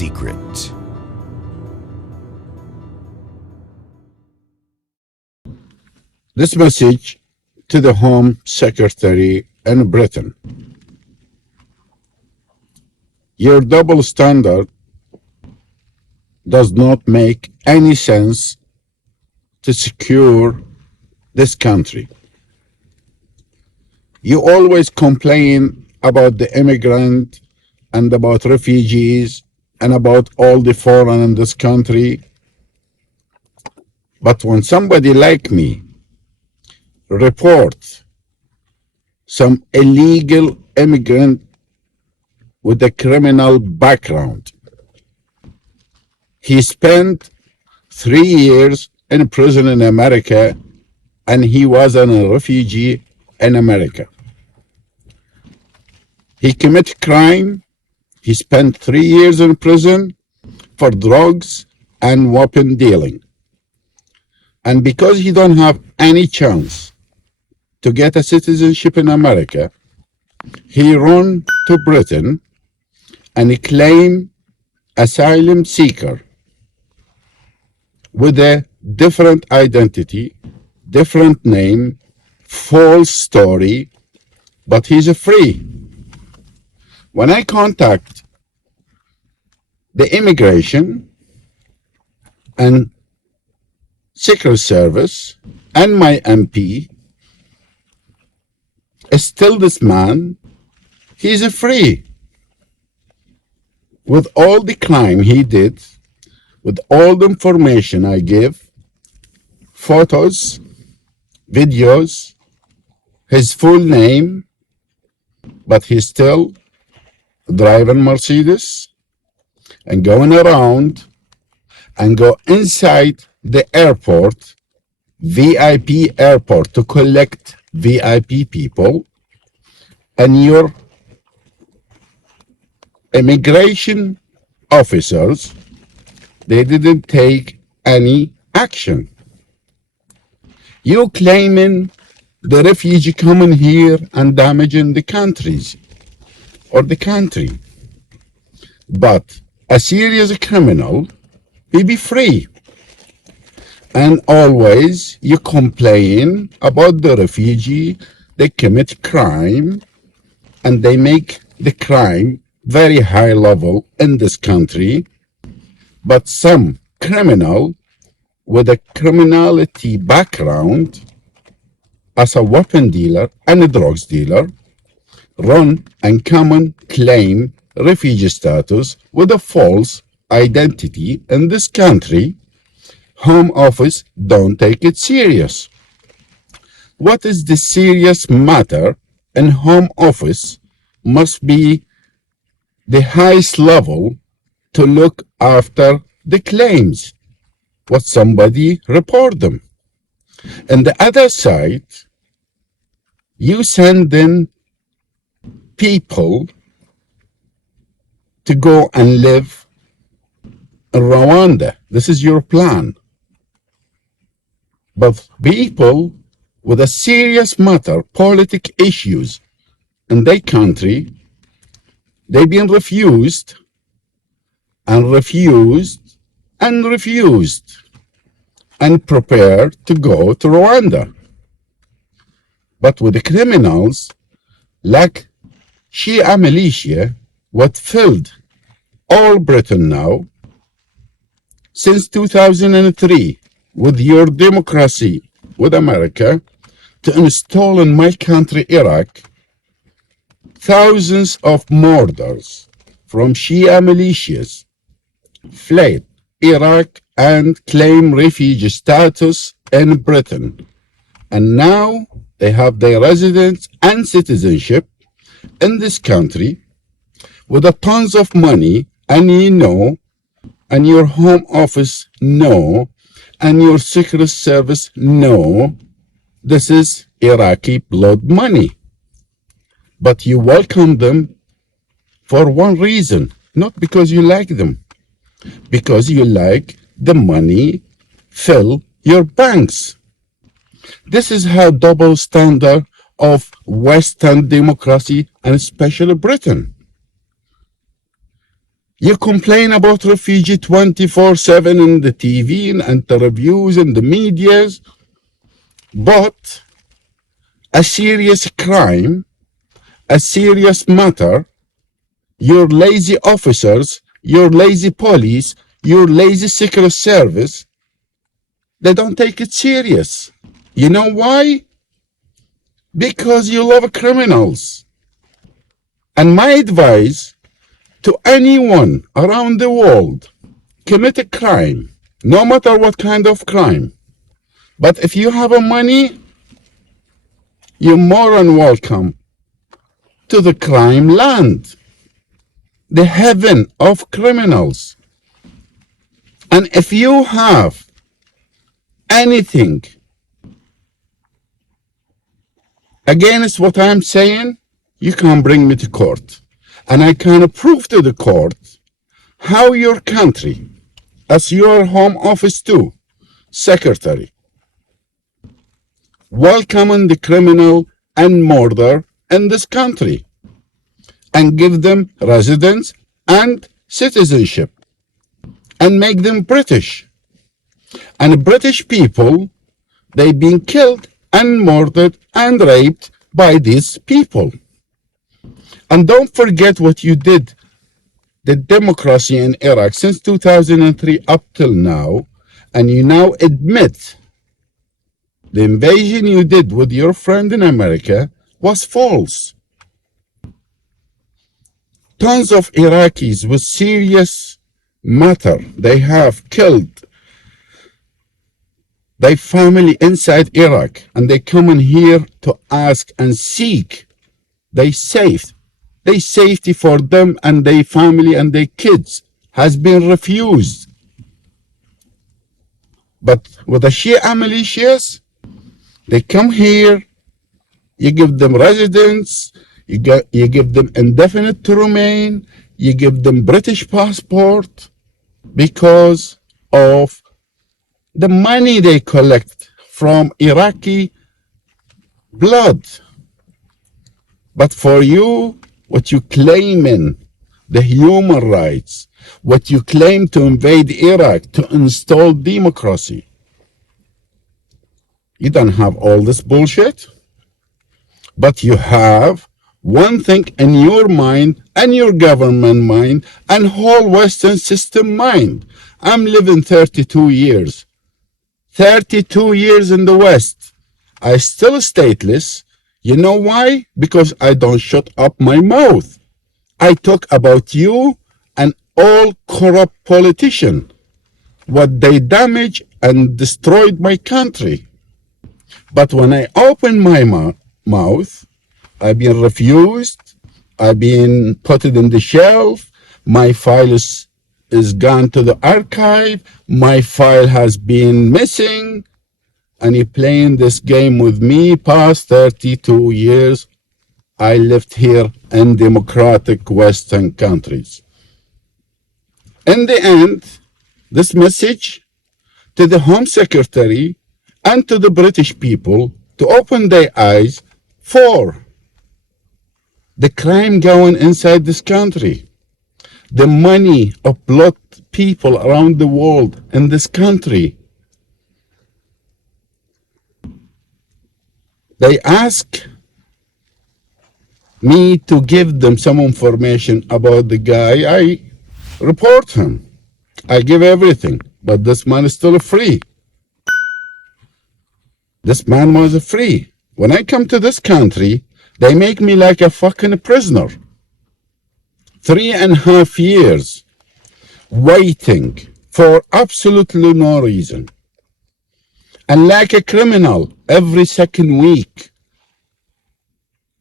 secret. This message to the Home Secretary in Britain. Your double standard does not make any sense to secure this country. You always complain about the immigrant and about refugees and about all the foreign in this country. But when somebody like me reports some illegal immigrant with a criminal background, he spent 3 years in prison in America and he was a refugee in America. He committed crime. He spent 3 years in prison for drugs and weapon dealing. And because he don't have any chance to get a citizenship in America, he run to Britain and he claimed asylum seeker with a different identity, different name, false story, but he's free. When I contact the immigration and Secret Service and my MP, still this man, he's free. With all the crime he did, with all the information I give, photos, videos, his full name, but he's still driving Mercedes and going around and go inside the airport, VIP airport, to collect VIP people, and your immigration officers, they didn't take any action. You claiming the refugee coming here and damaging the countries or the country, but a serious criminal will be free. And always you complain about the refugee, they commit crime and they make the crime very high level in this country, but some criminal with a criminality background as a weapon dealer and a drugs dealer run and come and claim refugee status with a false identity in this country. Home Office don't take it serious. What is the serious matter in Home Office must be the highest level to look after the claims, what somebody report them. And the other side, you send in people to go and live in Rwanda. This is your plan. But people with a serious matter, politic issues in their country, they've been refused and refused and refused and prepared to go to Rwanda. But with the criminals like Shia militia, what filled all Britain now, since 2003, with your democracy with America, to install in my country, Iraq, thousands of murders from Shia militias fled Iraq and claimed refugee status in Britain. And now they have their residence and citizenship in this country with a tons of money, and you know, and your Home Office know, and your Secret Service know, this is Iraqi blood money. But you welcome them for one reason, not because you like them, because you like the money fill your banks. This is how double standard of Western democracy and especially Britain. You complain about refugee 24/7 in the TV and interviews and the medias, but a serious crime, a serious matter, your lazy officers, your lazy police, your lazy secret service, they don't take it serious. You know why? Because you love criminals. And my advice to anyone around the world, commit a crime, no matter what kind of crime. But if you have a money, you're more than welcome to the crime land, the heaven of criminals. And if you have anything against what I'm saying, you can bring me to court. And I can prove to the court how your country, as your home office too, secretary, welcoming the criminal and murder in this country and give them residence and citizenship and make them British. And British people, they've been killed and murdered and raped by these people. And don't forget what you did, the democracy in Iraq since 2003 up till now, and you now admit the invasion you did with your friend in America was false. Tons of Iraqis with serious matter, they have killed their family inside Iraq, and they come in here to ask and seek their safety for them and their family and their kids has been refused. But with the Shia militias, they come here, you give them residence, you give them indefinite to remain, you give them British passport because of the money they collect from Iraqi blood. But for you, what you claim in the human rights, what you claim to invade Iraq to install democracy, you don't have all this bullshit, but you have one thing in your mind and your government mind and whole Western system mind. I'm living 32 years. 32 years in the West. I still stateless. You know why? Because I don't shut up my mouth. I talk about you and all corrupt politicians, what they damaged and destroyed my country. But when I open my mouth, I've been refused, I've been put it in the shelf, my file is gone to the archive, my file has been missing, and you're playing this game with me past 32 years. I lived here in democratic Western countries. In the end, this message to the Home Secretary and to the British people to open their eyes for the crime going inside this country, the money of blood people around the world in this country. They ask me to give them some information about the guy. I report him. I give everything, but this man is still free. This man was free. When I come to this country, they make me like a fucking prisoner. 3.5 years waiting for absolutely no reason. And like a criminal every second week.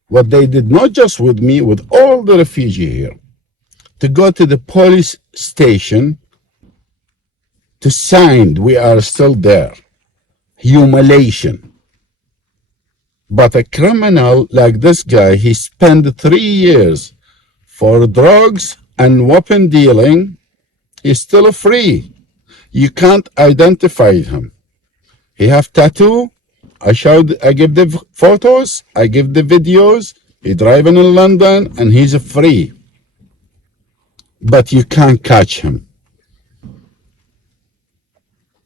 What they did, not just with me, with all the refugees here, to go to the police station to sign, we are still there. Humiliation. But a criminal like this guy, he spent 3 years for drugs and weapon dealing. He's still free. You can't identify him. He have tattoo. I give the photos, I give the videos. He driving in London and he's free. but you can't catch him.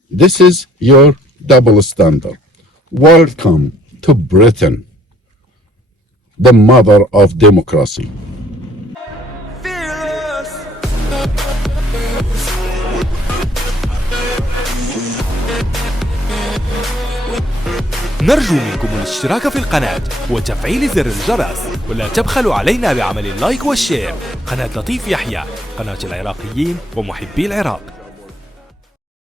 This is your double standard. Welcome to Britain, the mother of democracy. نرجو منكم الاشتراك في القناة وتفعيل زر الجرس، ولا تبخلوا علينا بعمل اللايك والشير. قناة لطيف يحيى، قناة العراقيين ومحبي العراق.